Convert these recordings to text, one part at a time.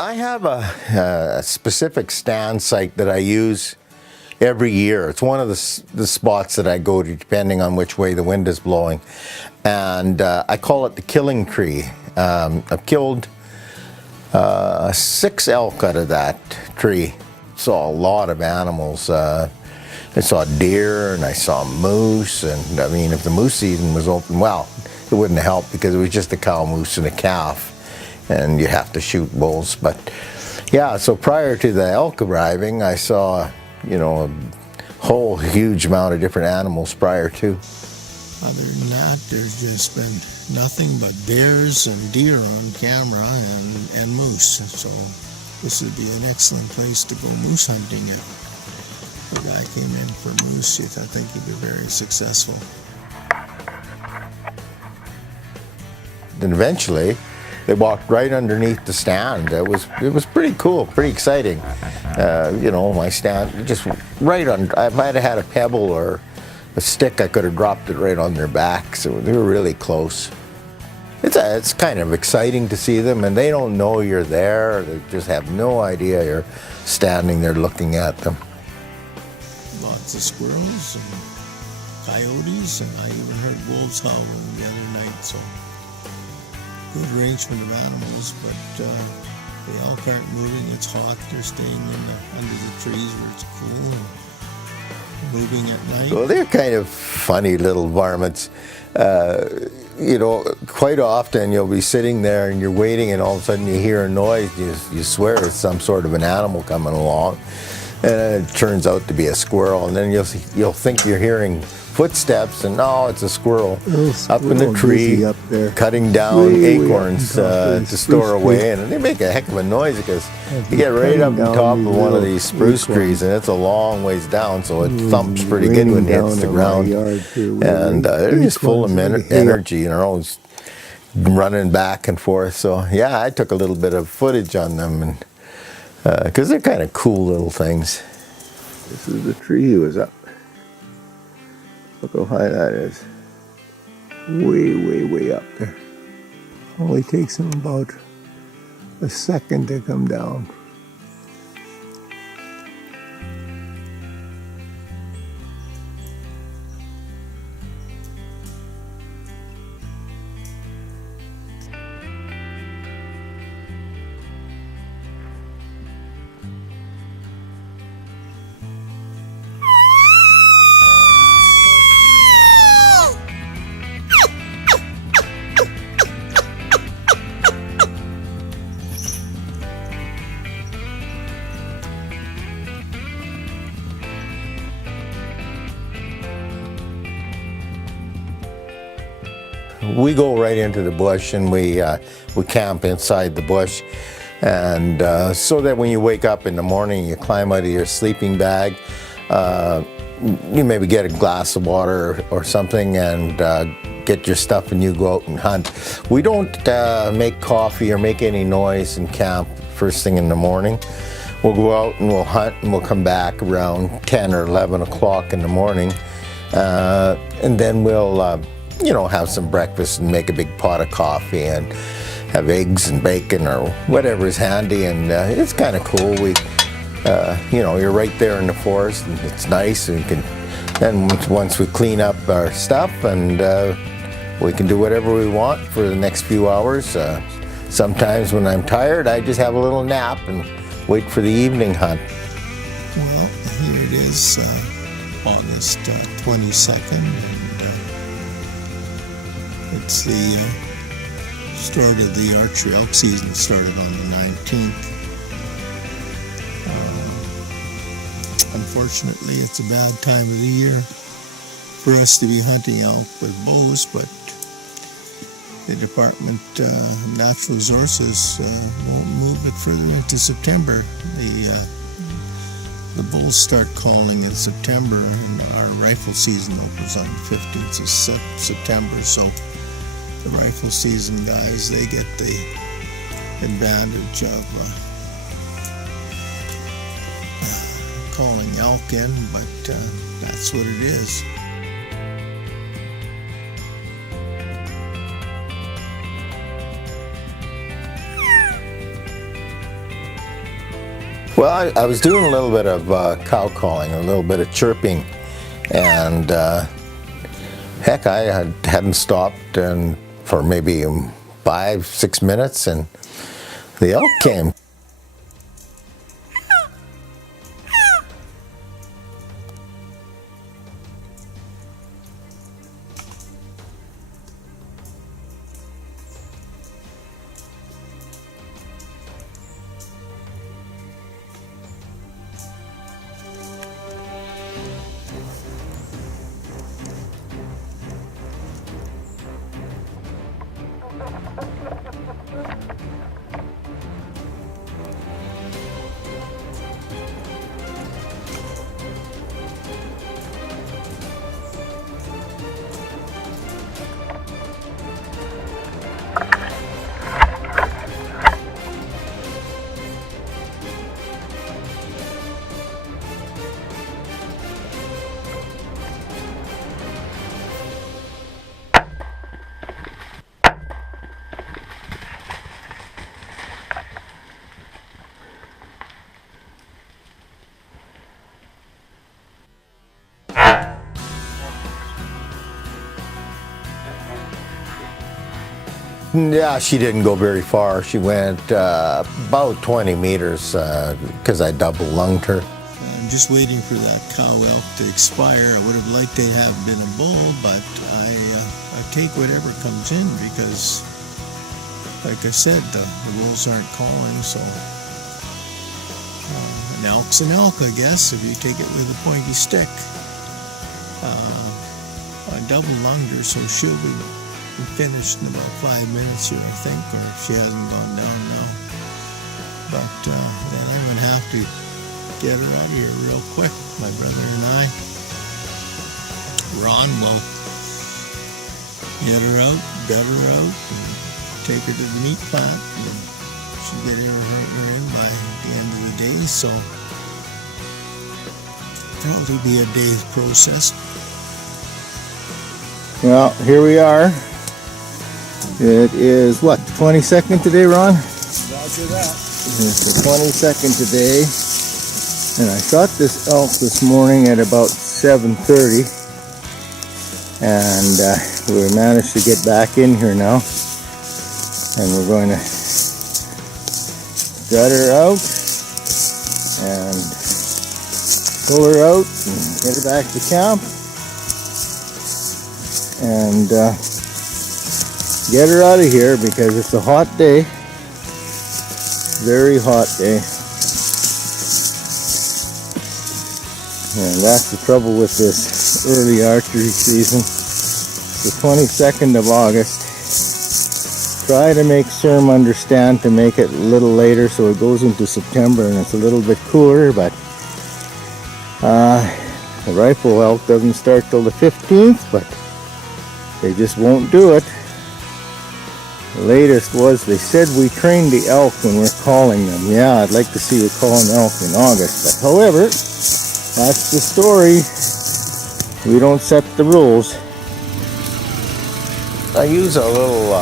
I have a specific stand site that I use every year. It's one of the spots that I go to depending on which way the wind is blowing. And I call it the killing tree. I've killed 6 elk out of that tree. Saw a lot of animals. I saw deer and I saw moose, and I mean, if the moose season was open, well, it wouldn't have helped because it was just a cow, moose, and a calf, and you have to shoot bulls. But yeah, so prior to the elk arriving, I saw, you know, a whole huge amount of different animals prior to. Other than that, there's just been nothing but bears and deer on camera and moose. So this would be an excellent place to go moose hunting at. The guy came in for moose. I think he'd be very successful. Then eventually, they walked right underneath the stand. It was pretty cool, pretty exciting. You know, my stand just right on. If I had a pebble or a stick, I could have dropped it right on their back. So they were really close. It's kind of exciting to see them, and they don't know you're there. They just have no idea you're standing there looking at them. Lots of squirrels and coyotes, and I even heard wolves howling the other night. So good arrangement of animals, but the elk aren't moving. It's hot. They're staying under the trees where it's cool. Moving at night. Well, they're kind of funny little varmints. You know, quite often you'll be sitting there and you're waiting, and all of a sudden you hear a noise. You swear it's some sort of an animal coming along, and it turns out to be a squirrel. And then you'll think you're hearing footsteps, and no, it's a squirrel up in the tree, up there, cutting down acorns to store away, and they make a heck of a noise because you get right up on top of one of these spruce trees, and it's a long ways down, so it thumps pretty good when it hits the ground. And they're just full of energy, you know, always running back and forth. So yeah, I took a little bit of footage on them, and because they're kind of cool little things. This is the tree he was up. Look how high that is. Way, way, way up there. Only takes him about a second to come down. We go right into the bush, and we camp inside the bush, and so that when you wake up in the morning, you climb out of your sleeping bag, you maybe get a glass of water or something, and get your stuff, and you go out and hunt. We don't make coffee or make any noise in camp first thing in the morning. We'll go out and we'll hunt, and we'll come back around 10 or 11 o'clock in the morning, and then we'll you know, have some breakfast and make a big pot of coffee and have eggs and bacon or whatever is handy, and it's kind of cool. We, you know, you're right there in the forest, and it's nice, and you can. Then once we clean up our stuff, and we can do whatever we want for the next few hours. Sometimes when I'm tired, I just have a little nap and wait for the evening hunt. Well, here it is, August 22nd. It's the start of the archery elk season. Started on the 19th. Unfortunately, it's a bad time of the year for us to be hunting elk with bows, but the Department of Natural Resources won't move it further into September. The bulls start calling in September, and our rifle season opens on the 15th of September, so the rifle season guys, they get the advantage of calling elk in, but that's what it is. Well, I was doing a little bit of cow calling, a little bit of chirping, and heck, I hadn't stopped for maybe 5-6 minutes, and the elk came. Yeah, she didn't go very far. She went about 20 meters because I double lunged her. I'm just waiting for that cow elk to expire. I would have liked to have been a bull, but I take whatever comes in because, like I said, the wolves aren't calling, so an elk's an elk, I guess, if you take it with a pointy stick. I double lunged her, so she'll be finished in about 5 minutes here, I think, or if she hasn't gone down now. But then I'm going to have to get her out of here real quick. My brother and I, Ron, will get her out, gut her out, and take her to the meat plant. And she'll get her in by the end of the day, so probably be a day's process. Well, here we are. It is what, 22nd today, Ron? Roger that. It's the 22nd today, and I shot this elk this morning at about 7:30, and we managed to get back in here now, and we're going to gut her out and pull her out and get her back to camp and get her out of here because it's a hot day, very hot day. And that's the trouble with this early archery season. It's the 22nd of August. Try to make CERM understand to make it a little later so it goes into September and it's a little bit cooler, but the rifle elk doesn't start till the 15th, but they just won't do it. The latest was they said we trained the elk when we're calling them. Yeah, I'd like to see you call an elk in August. But however, that's the story. We don't set the rules. I use a little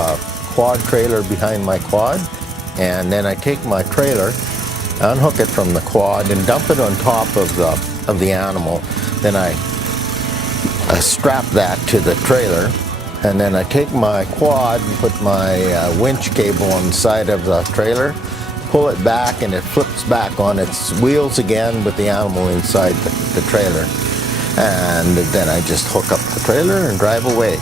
quad trailer behind my quad, and then I take my trailer, unhook it from the quad, and dump it on top of the animal. Then I strap that to the trailer. And then I take my quad and put my winch cable on the side of the trailer, pull it back, and it flips back on its wheels again with the animal inside the trailer. And then I just hook up the trailer and drive away.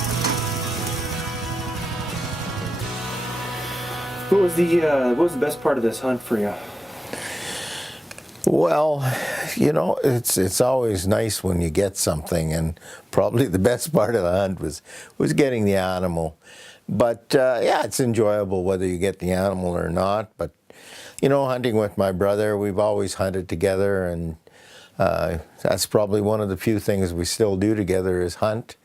What was the best part of this hunt for you? Well, you know, it's always nice when you get something, and probably the best part of the hunt was getting the animal. But yeah, it's enjoyable whether you get the animal or not. But you know, hunting with my brother, we've always hunted together, and that's probably one of the few things we still do together is hunt.